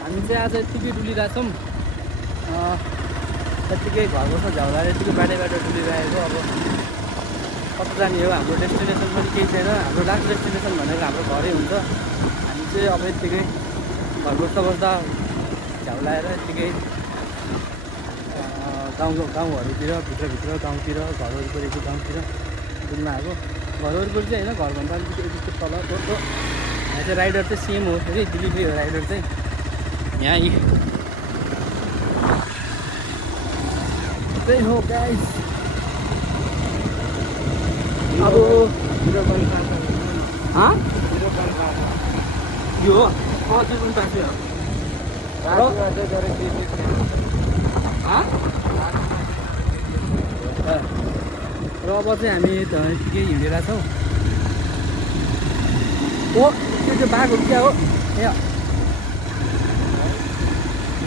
हामी चाहिँ आज यत्तिकै डुलिरहेछौँ। यत्तिकै घरको छ झ्याउला यत्तिकै बाटो डुलिरहेको। अब कता जाने हो, हाम्रो डेस्टिनेसन पनि केही छैन। हाम्रो लास्ट डेस्टिनेसन भनेको हाम्रो घरै हुन्छ। हामी चाहिँ अब यत्तिकै घर बस्दा झ्याउलाएर यत्तिकै गाउँहरूतिर भित्र गाउँतिर घर वरिपरिको गाउँतिर डुल्न आएको। घर वरिपरि चाहिँ होइन, घरभन्दा अलिकति यति तल टोटो। यहाँ चाहिँ राइडर चाहिँ सेम हो फेरि, डेलिभरी हो राइडर चाहिँ यहाँ त्यही हो गाइस। अब यो हो 0.5 हो र अब चाहिँ हामी यतिकै हिँडेर छौँ। ओ त्यो चाहिँ बाघ हो क्या हो? ए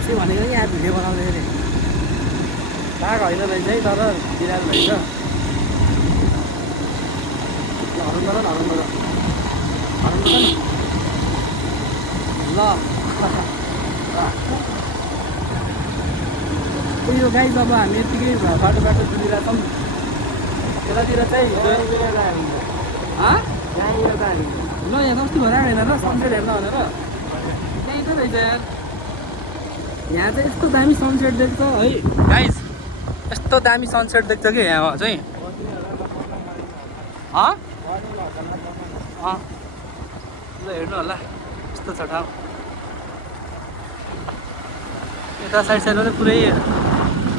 त्यो भनेको नि यहाँ भिडियो बनाउँदै अरे बाघ होइन रहेछ है, तर बिरालो रहेछ। ल उयो गाइस, अब हामी यतिकै बाटो डुलिरहेछौँ। यतातिर चाहिँ ल यहाँ कस्तो भएर आएन र सनसेट हेर्न भनेर त्यहीँ त रहेछ यार। यहाँ चाहिँ यस्तो दामी सनसेट देख्छ है गाइस, यस्तो दामी सनसेट देख्छ कि यहाँ चाहिँ। ल हेर्नु होला यस्तो छ ठाउँ। यता साइडमा चाहिँ पुरै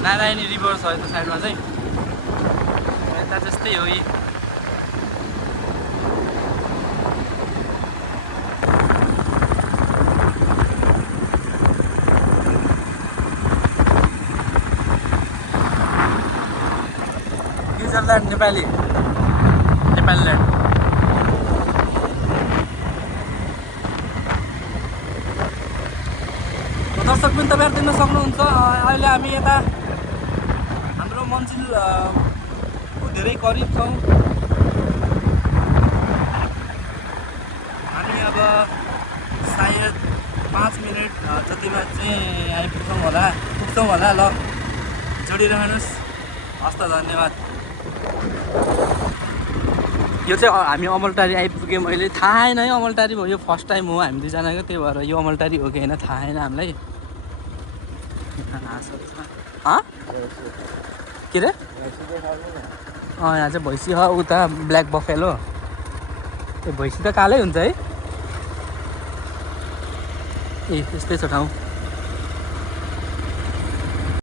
नारायणी रिभर छ यता साइडमा चाहिँ। यता जस्तै हो यी। New Zealand Nepali land. दर्शक पनि तपाईँहरू देख्न सक्नुहुन्छ। अहिले हामी यता हाम्रो मन्जिलको धेरै करिब छौँ। हामी अब सायद 5 मिनट जतिमा चाहिँ पुग्छौँ होला। ल जोडिरहनुहोस्। हस् त, धन्यवाद। यो चाहिँ हामी अमलटारी आइपुग्यौँ। अहिले थाहा छैन है अमलटारी भयो, यो फर्स्ट टाइम हो हामी दुईजनाको। त्यही भएर यो अमलटारी हो कि होइन थाहा छैन हामीलाई। के अरे यहाँ चाहिँ भैँसी हो, उता ब्ल्याक बफेलो। ए भैँसी त कालै हुन्छ है। ए त्यस्तै छ ठाउँ।